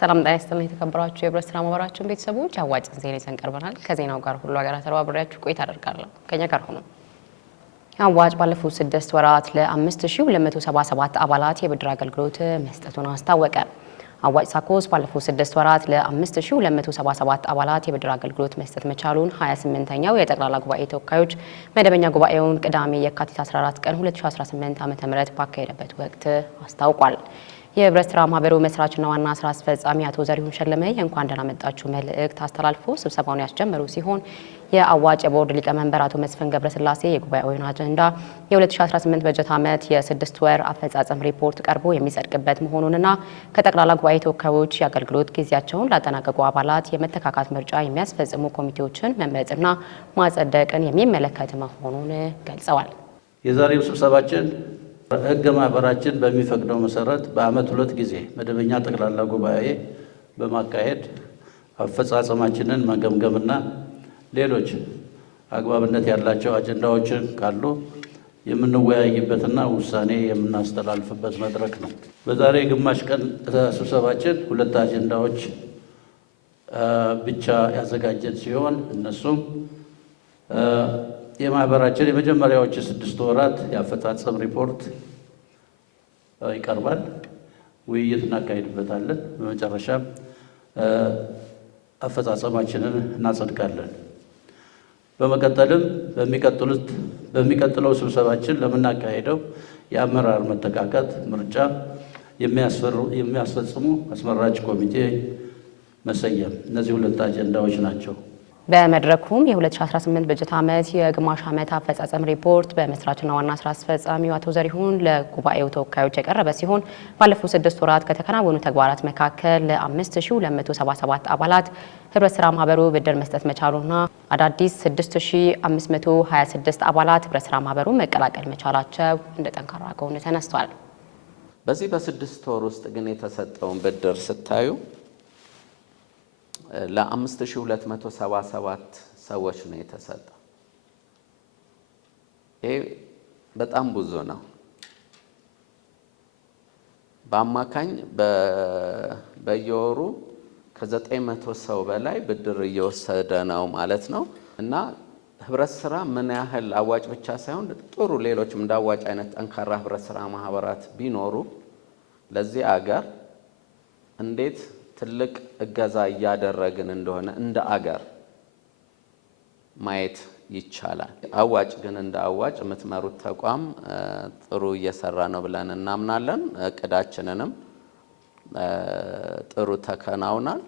ሰላም ጤና ይስጥልኝ የተከበራችሁ የህብረት ስራ ማህበራችን ቤተሰቦች አዋጭ ዜና ይዘን ቀርበናል። ከዜናው ጋር ሁሉ ሀገር ተባብሬያችሁ ቆይታ አደርጋለሁ። ከኛ ጋር ሆኖ አዋጭ ባለፉት 6 ወራት ለ5277 አባላት የብድር አገልግሎት መስጠቱን አስታወቀ። አዋጭ ሳኮስ ባለፉት 6 ወራት ለ5277 አባላት የብድር አገልግሎት መስጠት መቻሉን 28ኛው የጠቅላላ ጉባኤ ተወካዮች መደበኛ ጉባኤውን ቅዳሜ የካቲት 14 ቀን 2018 ዓ.ም ባካሄደበት ወቅት አስታውቋል። የህብረት ስራ ማህበሩ መስራችና ዋና ስራ አስፈጻሚ አቶ ዘሪሁን ሸለመ የእንኳን ደህና መጣችሁ መልእክት አስተላልፎ ስብሰባውን ያስጀመሩ ሲሆን የአዋጭ ቦርድ ሊቀመንበር አቶ መስፍን ገብረስላሴ የጉባኤውን አጀንዳ የ2018 በጀት ዓመት የ6 ወር አፈጻጸም ሪፖርት ቀርቦ የሚጸድቅበት መሆኑንና ከጠቅላላ ጉባኤ ተወካዮች የአገልግሎት ጊዜያቸውን ላጠናቀቁ አባላት የመተካካት ምርጫ የሚያስፈጽሙ ኮሚቴዎችን መምረጥና ማጸደቅን የሚመለከት መሆኑን ገልጸዋል። የዛሬው ስብሰባችን ህገ ማህበራችን በሚፈቅደው መሰረት በአመት 2 ጊዜ መደበኛ ጠቅላላ ጉባኤ በማካሄድ አፈጻጸማችንን መገምገምና ሌሎች አግባብነት ያላቸው አጀንዳዎችን ካሉ የምንወያይበትና ውሳኔ የምናስተላልፍበት መድረክ ነው። በዛሬ ግማሽ ቀን ስብሰባችን 2 አጀንዳዎች ብቻ ያዘጋጀን ሲሆን እነሱም የማህበራችን የመጀመሪያዎቹ 6 ወራት የአፈጻጸም ሪፖርት ይቀርባል። ውይይት እናካሂድበታለን። በመጨረሻም አፈጻጸማችንን እናጸድቃለን። በመቀጠልም በሚቀጥለው ስብሰባችን ለምናካሄደው የአመራር መተካካት ምርጫ የሚያስፈጽሙ አስመራጭ ኮሚቴ መሰየም። እነዚህ 2 አጀንዳዎች ናቸው። በመድረኩም የ2018 በጀት ዓመት የግማሽ ዓመት አፈጻጸም ሪፖርት በመስራችና ዋና ስራ አስፈጻሚው አቶ ዘሪሁን ለጉባኤው ተወካዮች የቀረበ ሲሆን ባለፉት 6 ወራት ከተከናወኑ ተግባራት መካከል ለ5277 አባላት ህብረት ስራ ማህበሩ ብድር መስጠት መቻሉና አዳዲስ 6526 አባላት ህብረት ስራ ማህበሩ መቀላቀል መቻላቸው እንደ ጠንካራ ጎን ተነስቷል። በዚህ በ6 ወር ውስጥ ግን የተሰጠውን ብድር ስታዩ ለ5277 ሰዎች ነው የተሰጠው። ይሄ በጣም ብዙ ነው። በአማካኝ በየወሩ ከ900 ሰው በላይ ብድር እየወሰደ ነው ማለት ነው። እና ህብረት ስራ ምን ያህል አዋጭ ብቻ ሳይሆን ጥሩ ሌሎችም እንደ አዋጭ አይነት ጠንካራ ህብረት ስራ ማህበራት ቢኖሩ ለዚህ አገር እንዴት ትልቅ እገዛ እያደረግን እንደሆነ እንደ አገር ማየት ይቻላል። አዋጭ ግን እንደ አዋጭ የምትመሩት ተቋም ጥሩ እየሰራ ነው ብለን እናምናለን። እቅዳችንንም ጥሩ ተከናውናል።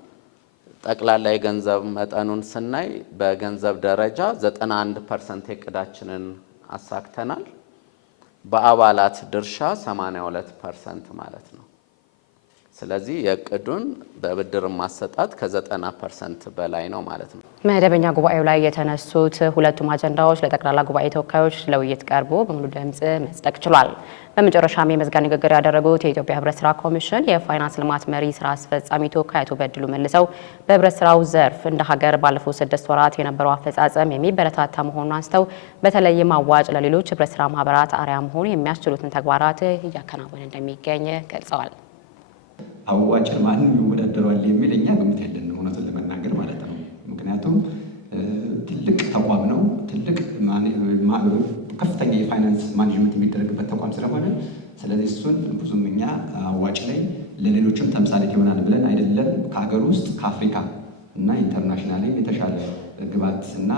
ጠቅላላ የገንዘብ መጠኑን ስናይ በገንዘብ ደረጃ 91% የእቅዳችንን አሳክተናል። በአባላት ድርሻ 82% ማለት ነው። ስለዚህ የእቅዱን በብድር ማሰጣት ከ90% በላይ ነው ማለት ነው። መደበኛ ጉባኤው ላይ የተነሱት 2ቱም አጀንዳዎች ለጠቅላላ ጉባኤ ተወካዮች ለውይይት ቀርቦ በሙሉ ድምጽ መጽደቅ ችሏል። በመጨረሻም የመዝጊያ ንግግር ያደረጉት የኢትዮጵያ ህብረት ስራ ኮሚሽን የፋይናንስ ልማት መሪ ስራ አስፈጻሚ ተወካይ አቶ በድሉ መልሰው በህብረት ስራው ዘርፍ እንደ ሀገር ባለፉት 6 ወራት የነበረው አፈጻጸም የሚበረታታ መሆኑን አንስተው በተለይም አዋጭ ለሌሎች ህብረት ስራ ማህበራት አርአያ መሆኑ የሚያስችሉትን ተግባራት እያከናወነ እንደሚገኝ ገልጸዋል። አዋጭን ማንም ይወዳደራል የሚል እኛ ግምት የለን እውነቱን ለመናገር ማለት ነው። ምክንያቱም ትልቅ ተቋም ነው። ትልቅ ከፍተኛ የፋይናንስ ማኔጅመንት የሚደረግበት ተቋም ስለሆነ ስለዚህ እሱን ብዙም እኛ አዋጭ ላይ ለሌሎችም ተምሳሌት ይሆናል ብለን አይደለም። ከሀገር ውስጥ ከአፍሪካ እና ኢንተርናሽናል የተሻለ ግብዓት እና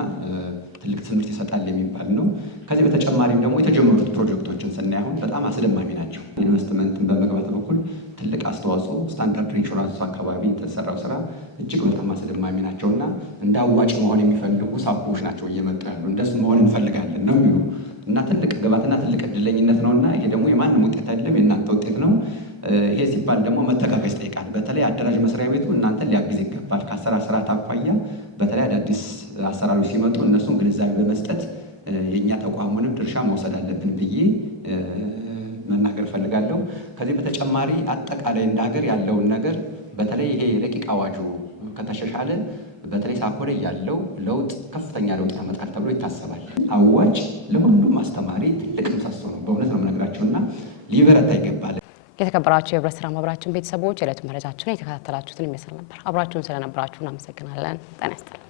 ትልቅ ትምህርት ይሰጣል የሚባል ነው። ከዚህ በተጨማሪም ደግሞ የተጀመሩት ፕሮጀክቶችን ስናይ አሁን በጣም አስደማሚ ናቸው። ኢንቨስትመንትን በመግባት በኩል ትልቅ አስተዋጽኦ ስታንዳርድ ኢንሹራንስ አካባቢ የተሰራው ስራ እጅግ በጣም አስደማሚ ናቸውና እንደ አዋጭ መሆን የሚፈልጉ ሳፖች ናቸው እየመጡ ያሉ። እንደሱ መሆን እንፈልጋለን ነው የሚሉ እና ትልቅ ግብዓትና ትልቅ እድለኝነት ነውና ይሄ ደግሞ የማንም ውጤት አይደለም፣ የእናንተ ውጤት ነው። ይሄ ሲባል ደግሞ መተካከል ይጠይቃል። በተለይ አደራጅ መስሪያ ቤቱ እናንተን ሊያግዝ ይገባል። ከአሰራር ስርዓት አኳያ በተለይ አዳዲስ አሰራሮች ሲመጡ እነሱን ግንዛቤ በመስጠት የእኛ ተቋሙንም ድርሻ መውሰድ አለብን ብዬ መናገር ፈልጋለሁ። ከዚህ በተጨማሪ አጠቃላይ እንደ ሀገር ያለውን ነገር በተለይ ይሄ ረቂቅ አዋጁ ከተሻሻለ በተለይ ሳኮ ላይ ያለው ለውጥ ከፍተኛ ለውጥ ያመጣል ተብሎ ይታሰባል። አዋጭ ለሁሉም አስተማሪ ትልቅ ምሰሶ ነው። በእውነት ነው የምነግራቸውና ሊበረታ ይገባል። የተከበራችሁ የህብረት ስራ ማህበራችን ቤተሰቦች የዕለቱ መረጃችን የተከታተላችሁትን ይመስል ነበር። አብራችሁን ስለነበራችሁ እናመሰግናለን። ጤና ይስጥልን።